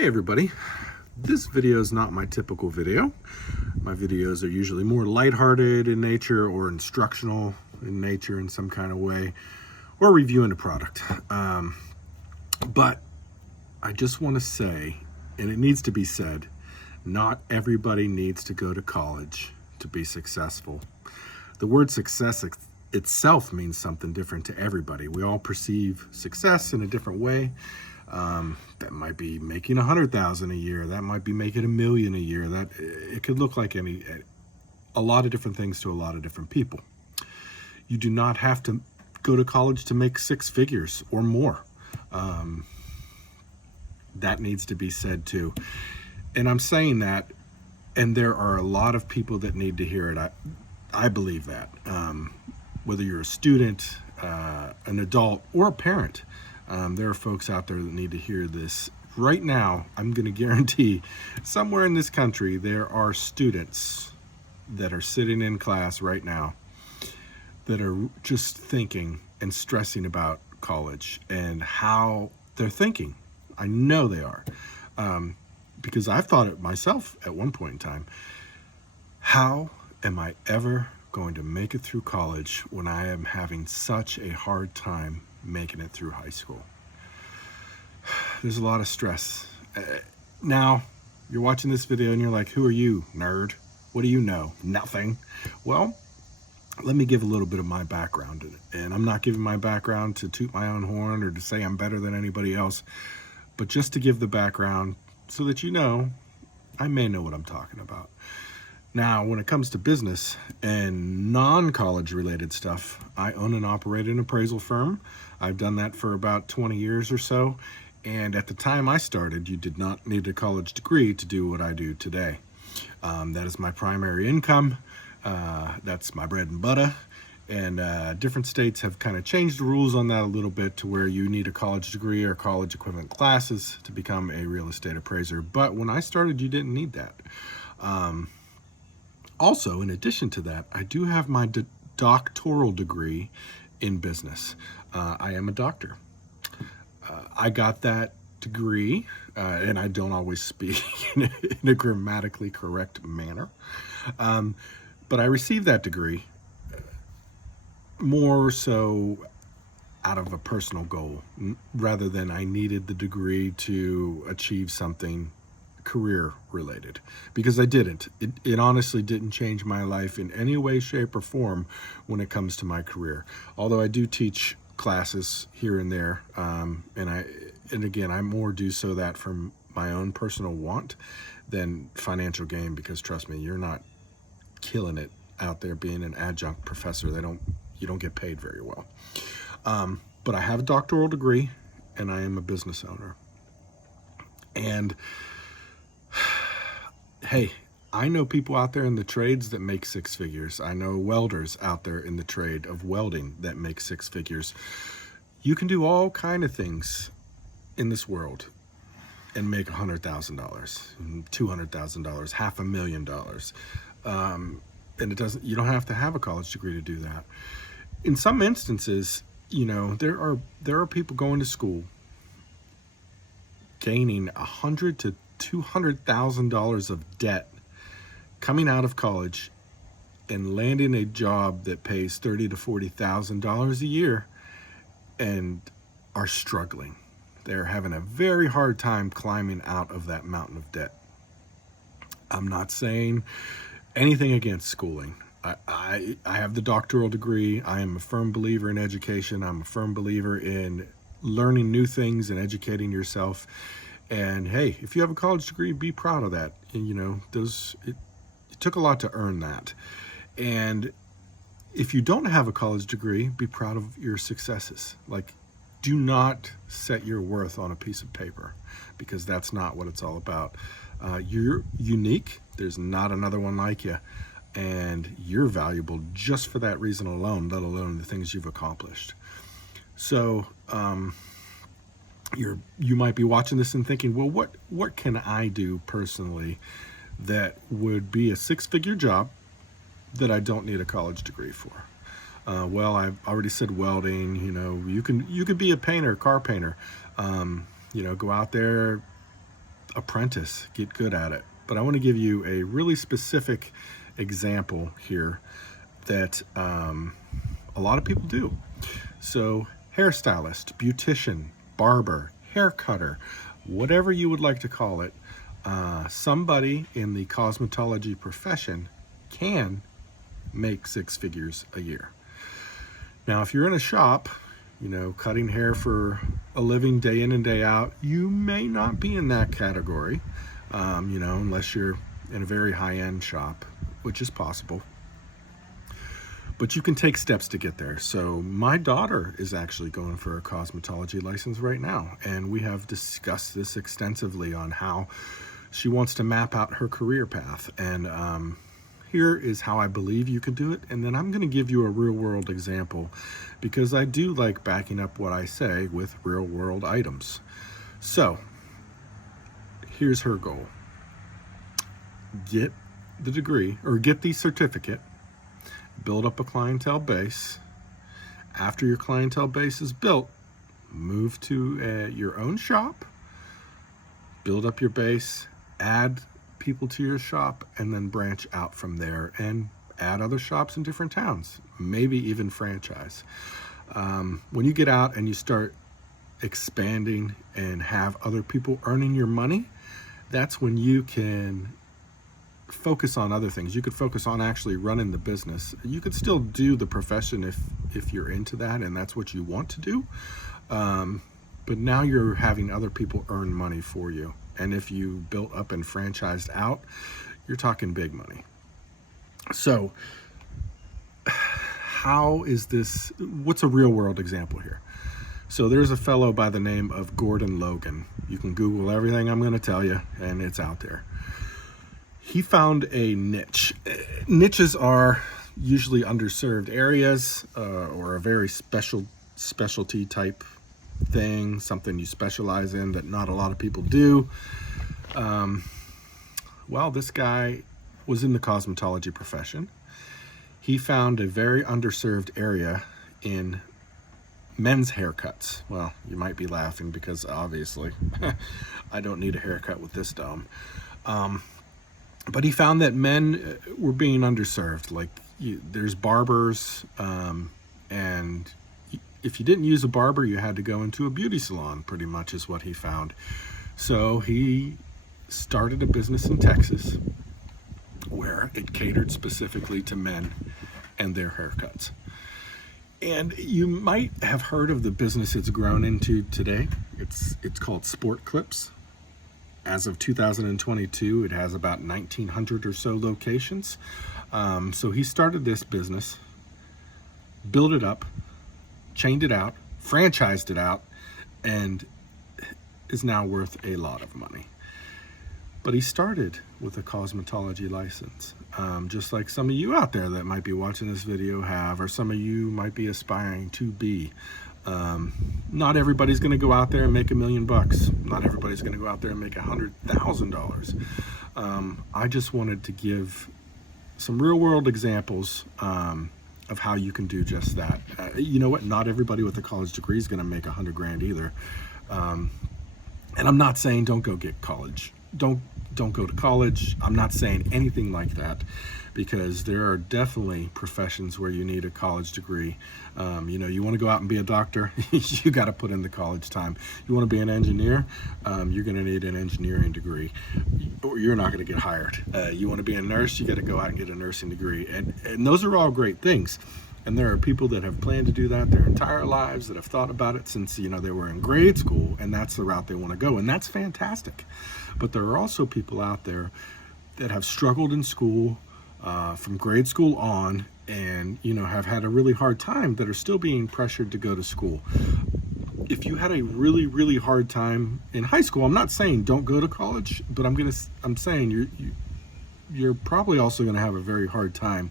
Hey everybody, this video is not my typical video. My videos are usually more lighthearted in nature or instructional in nature in some kind of way, or reviewing a product. But I just want to say, and it needs to be said, not everybody needs to go to college to be successful. The word success itself means something different to everybody. We all perceive success in a different way. That might be making 100,000 a year. That might be making 1 million a year. That it could look like a lot of different things to a lot of different people. You do not have to go to college to make 6 figures or more. That needs to be said too. And I'm saying that, and there are a lot of people that need to hear it. I believe that. Whether you're a student, an adult, or a parent, there are folks out there that need to hear this. Right now, I'm going to guarantee somewhere in this country, there are students that are sitting in class right now that are just thinking and stressing about college and how they're thinking. I know they are, because I've thought it myself at one point in time. How am I ever going to make it through college when I am having such a hard time making it through high school? There's a lot of stress. Now, you're watching this video and you're like, who are you, nerd? What do you know? Nothing. Well, let me give a little bit of my background in it. And I'm not giving my background to toot my own horn or to say I'm better than anybody else, but just to give the background so that you know, I may know what I'm talking about. Now, when it comes to business and non-college related stuff, I own and operate an appraisal firm. I've done that for about 20 years or so. And at the time I started, you did not need a college degree to do what I do today. That is my primary income. That's my bread and butter. And different states have kind of changed the rules on that a little bit to where you need a college degree or college equivalent classes to become a real estate appraiser. But when I started, you didn't need that. Also, in addition to that, I do have my doctoral degree in business. I am a doctor. I got that degree, and I don't always speak in a grammatically correct manner, but I received that degree more so out of a personal goal, rather than I needed the degree to achieve something career related, because I didn't. It honestly didn't change my life in any way, shape, or form when it comes to my career. Although I do teach classes here and there, and again, I more do so that from my own personal want than financial gain, because trust me, you're not killing it out there being an adjunct professor. You don't get paid very well. But I have a doctoral degree and I am a business owner. And hey, I know people out there in the trades that make 6 figures. I know welders out there in the trade of welding that make 6 figures. You can do all kind of things in this world and make $100,000, $200,000, $500,000. And you don't have to have a college degree to do that. In some instances, there are people going to school gaining $100,000 to $200,000 of debt coming out of college and landing a job that pays $30,000 to $40,000 a year and are struggling. They're having a very hard time climbing out of that mountain of debt. I'm not saying anything against schooling. I have the doctoral degree. I am a firm believer in education. I'm a firm believer in learning new things and educating yourself. And hey, if you have a college degree, be proud of that. And, it took a lot to earn that. And if you don't have a college degree, be proud of your successes. Like, do not set your worth on a piece of paper, because that's not what it's all about. You're unique. There's not another one like you. And you're valuable just for that reason alone, let alone the things you've accomplished. So, you might be watching this and thinking, well, what can I do personally that would be a 6-figure job that I don't need a college degree for? Well, I've already said welding. You can be a painter, car painter. Go out there, apprentice, get good at it. But I want to give you a really specific example here that a lot of people do. So hairstylist, beautician, barber, hair cutter, whatever you would like to call it, somebody in the cosmetology profession can make 6 figures a year. Now, if you're in a shop, cutting hair for a living day in and day out, you may not be in that category, unless you're in a very high-end shop, which is possible. But you can take steps to get there. So my daughter is actually going for a cosmetology license right now, and we have discussed this extensively on how she wants to map out her career path. And here is how I believe you can do it. And then I'm going to give you a real world example, because I do like backing up what I say with real world items. So here's her goal. Get the degree, or get the certificate, build up a clientele base. After your clientele base is built, move to your own shop, build up your base, add people to your shop, and then branch out from there and add other shops in different towns, maybe even franchise. When you get out and you start expanding and have other people earning your money, that's when you can focus on other things. You could focus on actually running the business. You could still do the profession if you're into that and that's what you want to do. But now you're having other people earn money for you. And if you built up and franchised out, you're talking big money. So how is this? What's a real world example here? So there's a fellow by the name of Gordon Logan. You can Google everything I'm going to tell you, and it's out there. He found a niche. Niches are usually underserved areas, or a very specialty type thing, something you specialize in that not a lot of people do. Well, this guy was in the cosmetology profession. He found a very underserved area in men's haircuts. Well, you might be laughing because obviously I don't need a haircut with this dome. But he found that men were being underserved. Like, there's barbers, and if you didn't use a barber, you had to go into a beauty salon, pretty much is what he found. So he started a business in Texas where it catered specifically to men and their haircuts. And you might have heard of the business it's grown into today. It's called Sport Clips. As of 2022, it has about 1,900 or so locations. So he started this business, built it up, chained it out, franchised it out, and is now worth a lot of money. But he started with a cosmetology license, just like some of you out there that might be watching this video have, or some of you might be aspiring to be. Not everybody's going to go out there and make $1 million. Not everybody's going to go out there and make $100,000. I just wanted to give some real world examples of how you can do just that. You know what? Not everybody with a college degree is going to make $100,000 either. And I'm not saying don't go get college. Don't go to college. I'm not saying anything like that, because there are definitely professions where you need a college degree. You want to go out and be a doctor, you got to put in the college time. You want to be an engineer, you're going to need an engineering degree, or you're not going to get hired. You want to be a nurse, you got to go out and get a nursing degree. And those are all great things. And there are people that have planned to do that their entire lives, that have thought about it since, they were in grade school, and that's the route they want to go. And that's fantastic. But there are also people out there that have struggled in school, from grade school on, and, have had a really hard time, that are still being pressured to go to school. If you had a really, really hard time in high school, I'm not saying don't go to college, but I'm saying you're probably also going to have a very hard time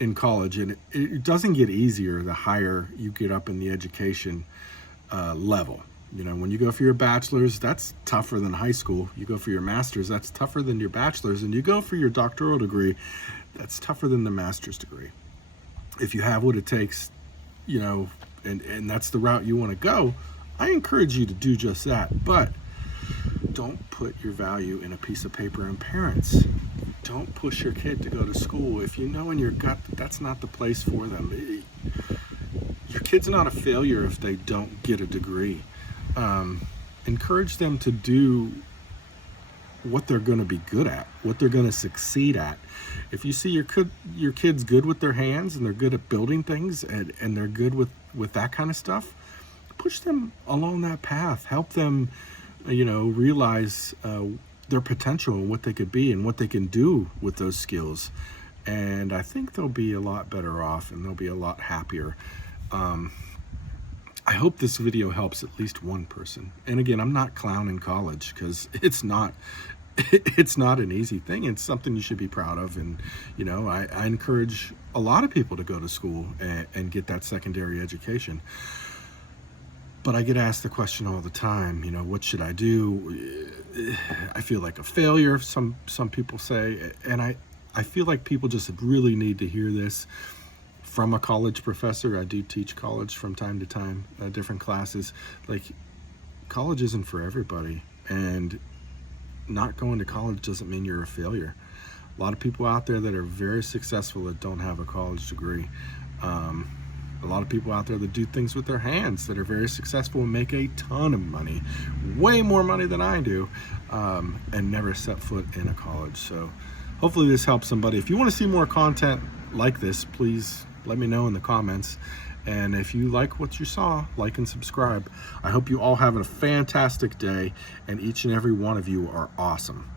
in college, and it doesn't get easier the higher you get up in the education level. When you go for your bachelor's, that's tougher than high school. You go for your master's, that's tougher than your bachelor's, and you go for your doctoral degree, that's tougher than the master's degree. If you have what it takes, and that's the route you want to go, I encourage you to do just that. But don't put your value in a piece of paper. And parents, don't push your kid to go to school if you know in your gut that that's not the place for them. Your kid's not a failure if they don't get a degree. Encourage them to do what they're going to be good at, what they're going to succeed at. If you see your kid's good with their hands and they're good at building things and they're good with that kind of stuff, push them along that path. Help them, realize their potential and what they could be and what they can do with those skills. And I think they'll be a lot better off and they'll be a lot happier. I hope this video helps at least one person. And again, I'm not clowning college, because it's not an easy thing. It's something you should be proud of. And, I encourage a lot of people to go to school and get that secondary education. But I get asked the question all the time, what should I do? I feel like a failure, some people say. And I feel like people just really need to hear this from a college professor. I do teach college from time to time, different classes. Like, college isn't for everybody, and not going to college doesn't mean you're a failure. A lot of people out there that are very successful that don't have a college degree. A lot of people out there that do things with their hands that are very successful and make a ton of money, way more money than I do, and never set foot in a college. So hopefully this helps somebody. If you want to see more content like this, please let me know in the comments. And if you like what you saw, like and subscribe. I hope you all have a fantastic day, and each and every one of you are awesome.